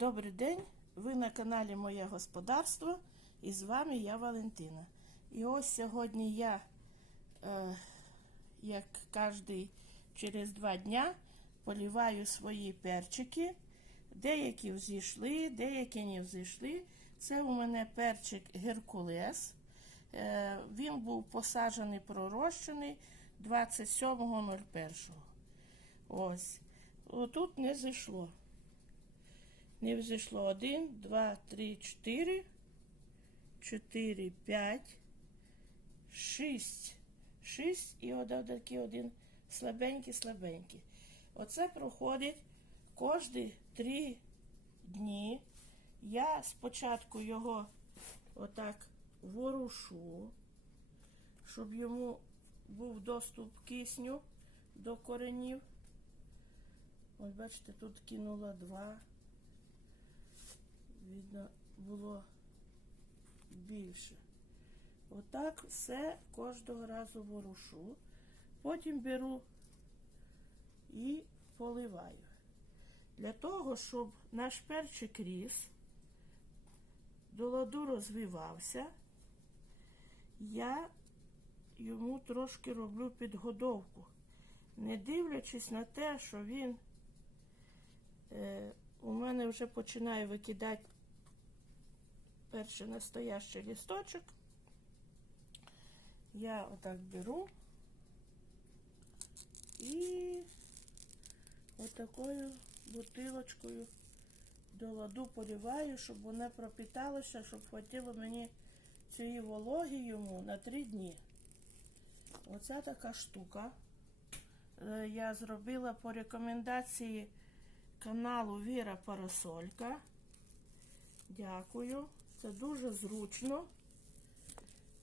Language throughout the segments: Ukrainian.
Добрий день! Ви на каналі Моє Господарство і з вами я Валентина. І ось сьогодні я, е, як кожен через два дня, поліваю свої перчики. Деякі взійшли, деякі не взійшли. Це у мене перчик Геркулес. Е, він був посаджений, пророщений 27.01. Ось. Отут не зійшло. Не взійшло один, два, три, чотири, чотири, п'ять, шість. Шість і один такий один слабенький, слабенький. Оце проходить кожні три дні. Я спочатку його отак ворушу, щоб йому був доступ кисню до коренів. Ось бачите, тут кинула два. Видно, було більше. Отак все кожного разу ворушу. Потім беру і поливаю. Для того, щоб наш перчик ріс, до ладу розвивався, я йому трошки роблю підгодовку. Не дивлячись на те, що він е, у мене вже починає викидати перший настоящий лісточок. Я отак беру і отакою бутилочкою до ладу поливаю, щоб вона пропіталася, щоб хватило мені цієї вологи йому на три дні. Оця така штука. Е, Я зробила по рекомендації каналу Віра Парасолька. Дякую. Це дуже зручно.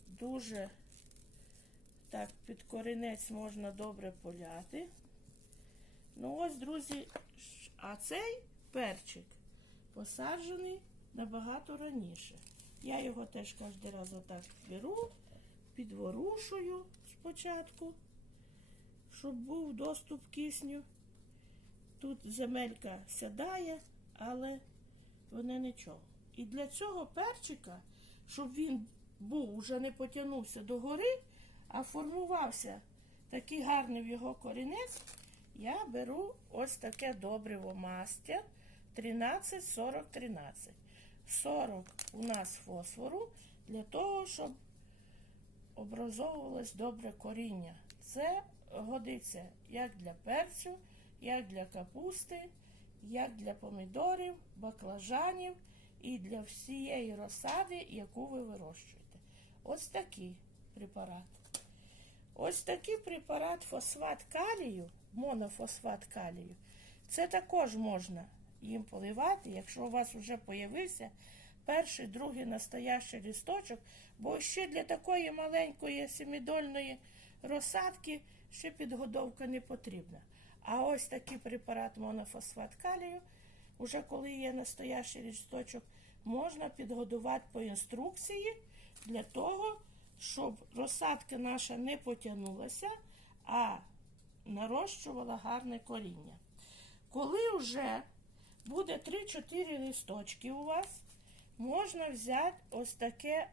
Дуже так під корінець можна добре поляти. Ну ось, друзі, а цей перчик посаджений набагато раніше. Я його теж кожен раз отак беру, підворушую спочатку, щоб був доступ кисню. Тут земелька сядає, але вони нічого. І для цього перчика, щоб він був уже не потягнувся до гори, а формувався такий гарний в його корінець, я беру ось таке добриво мастер 13 40 13 40 у нас фосфору для того, щоб образовувалось добре коріння. Це годиться як для перцю, як для капусти, як для помідорів, баклажанів і для всієї розсади, яку ви вирощуєте. Ось такий препарат. Ось такий препарат фосфат калію, монофосфат калію. Це також можна їм поливати, якщо у вас вже з'явився перший, другий настоящий лісточок, бо ще для такої маленької семидольної розсадки ще підгодовка не потрібна. А ось такий препарат монофосфат калію, уже коли є настоящий лісточок, можна підгодувати по інструкції для того, щоб розсадка наша не потягнулася, а нарощувала гарне коріння. Коли вже буде 3-4 листочки у вас, можна взяти ось таке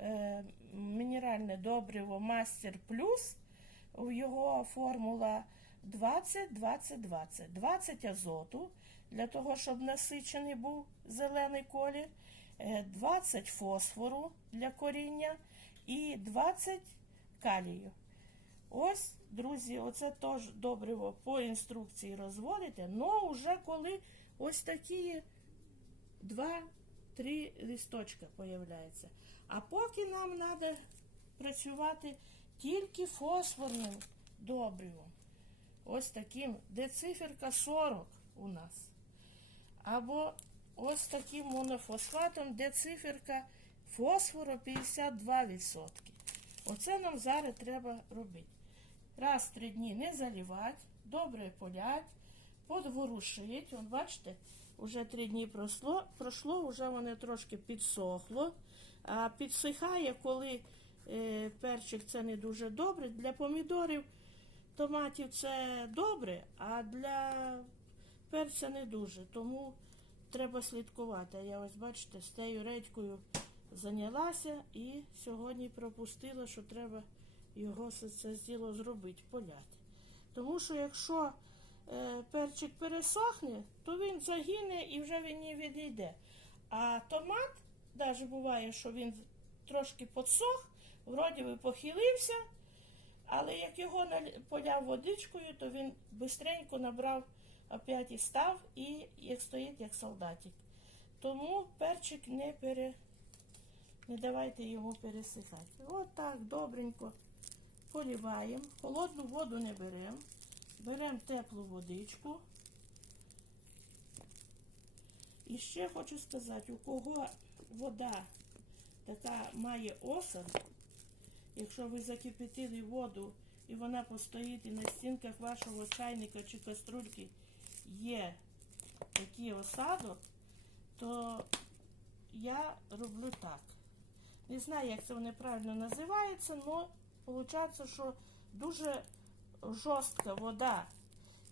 е, мінеральне добриво Мастер Плюс, його формула 20-20-20. 20 азоту, для того, щоб насичений був зелений колір, е, 20 фосфору для коріння і 20 калію. Ось, друзі, оце теж добриво по інструкції розводите, але вже коли ось такі два-три листочка появляються. А поки нам треба працювати тільки фосфорним добривом. Ось таким, де циферка 40 у нас. Або ось таким монофосфатом, де циферка фосфору 52%. Оце нам зараз треба робити. Раз три дні не залівати, добре полять, подворушить. От бачите, вже три дні пройшло, пройшло, вже воно трошки підсохло. А підсихає, коли е, перчик це не дуже добре. Для помідорів, томатів це добре, а для перця не дуже. Тому треба слідкувати. Я ось бачите, з тією редькою зайнялася і сьогодні пропустила, що треба його це діло зробити, поляти. Тому що якщо е, перчик пересохне, то він загине і вже він не відійде. А томат, навіть буває, що він трошки подсох, вроді би похилився, але як його поляв водичкою, то він бистренько набрав опять і став, і як стоїть, як солдатик. Тому перчик не пере... не давайте йому пересихати. От так, добренько поліваємо. Холодну воду не беремо. Беремо теплу водичку. І ще хочу сказати, у кого вода така має осад, якщо ви закипятили воду і вона постоїть і на стінках вашого чайника чи каструльки є такий осадок, то я роблю так. Не знаю, як це вони правильно називається, але виходить, що дуже жорстка вода.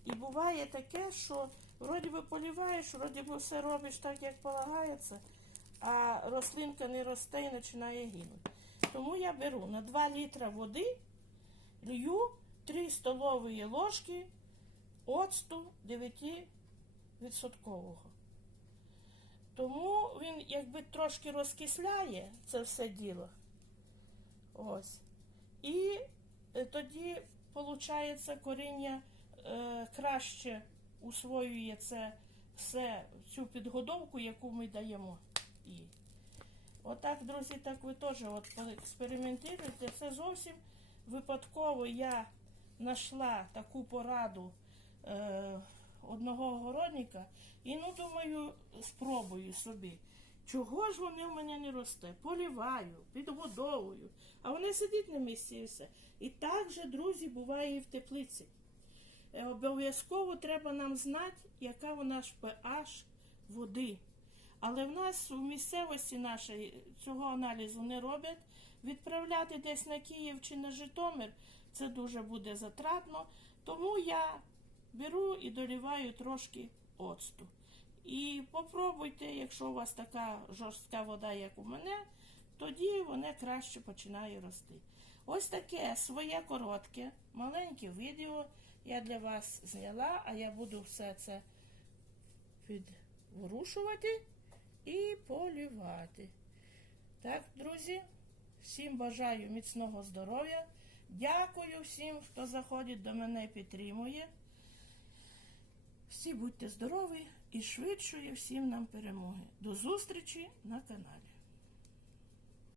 І буває таке, що вроді би поліваєш, вроді би все робиш так, як полагається, а рослинка не росте і починає гинути. Тому я беру на 2 літра води, лью 3 столові ложки оцту 9%. Тому він якби трошки розкисляє це все діло. Ось. І е, тоді, виходить, коріння е, краще усвоює це все, цю підгодовку, яку ми даємо їй. Отак, друзі, так ви теж от експериментуєте. Це зовсім випадково я знайшла таку пораду е, одного огородника і ну думаю, спробую собі. Чого ж вони в мене не росте? Поліваю, підгодовую, а вони сидять на місці і все. І так же, друзі, буває і в теплиці. Е, Обов'язково треба нам знати, яка вона ж pH води. Але в нас у місцевості нашій цього аналізу не роблять. Відправляти десь на Київ чи на Житомир це дуже буде затратно. Тому я беру і доліваю трошки оцту. І попробуйте, якщо у вас така жорстка вода, як у мене, тоді вона краще починає рости. Ось таке своє коротке, маленьке відео я для вас зняла, а я буду все це підворушувати і полювати. Так, друзі, всім бажаю міцного здоров'я. Дякую всім, хто заходить до мене і підтримує. Всі будьте здорові і швидшої всім нам перемоги. До зустрічі на каналі.